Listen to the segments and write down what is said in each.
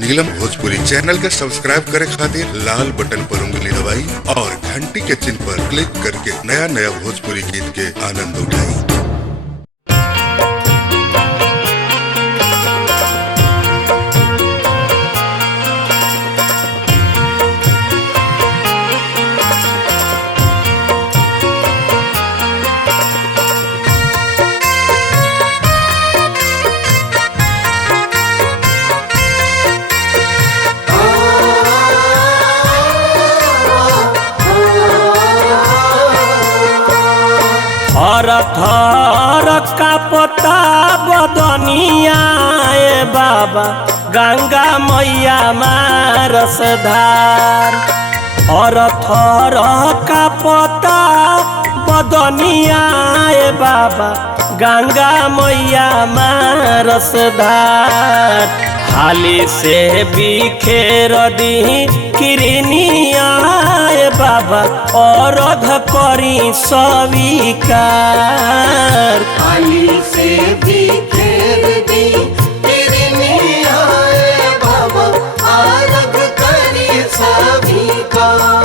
नीलम Bhojpuri channel के subscribe करे खातिर लाल बटन पर उंगली दबाई और घंटी के चिन्ह पर क्लिक करके नया नया भोजपुरी गीत के आनंद उठाई। थर थर का पता बदनिया बाबा गंगा मैया मारस धार। थर थर का पता बदनिया बाबा गंगा मैया मारस धार। हाली से बिखेर दी किरनिया बाबा औरध करी स्वीकार। हाली से बिखेर दी किरनिया बाबा औरध करी स्वीकार।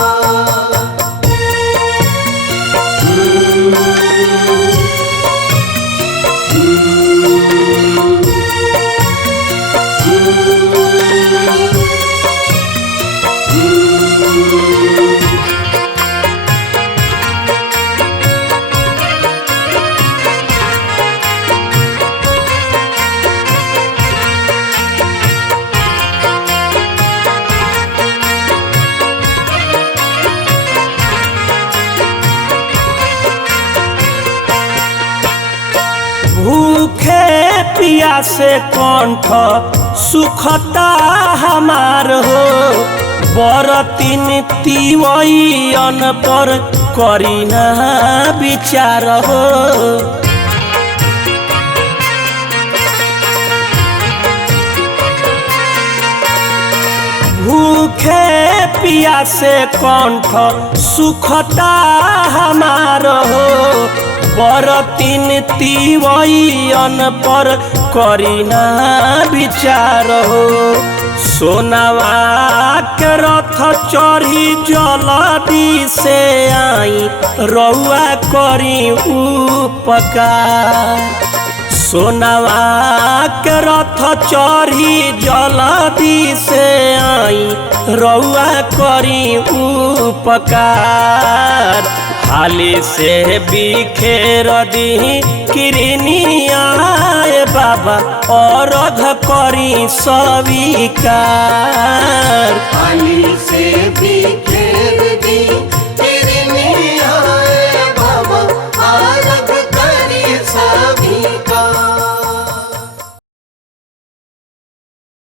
भूखे प्यासे कंठ सुखता हमार हो। बरतीन तिवैयन पर करी ना विचार हो। भूखे प्यासे कंठ सुखता हमार हो। बरतीन तिवैयन पर करी ना विचार हो। सोनावा के रथ चढ़ी जल्दी से आई रउआ करी उपकार। सोनावा के रथ चढ़ी जल्दी से आई रउआ करी उपकार। हाली से बिखेर दी किरनिया बाबा औरध करी स्वीकार। हाली से बिखेर दी किरनिया बाबा औरध करी स्वीकार।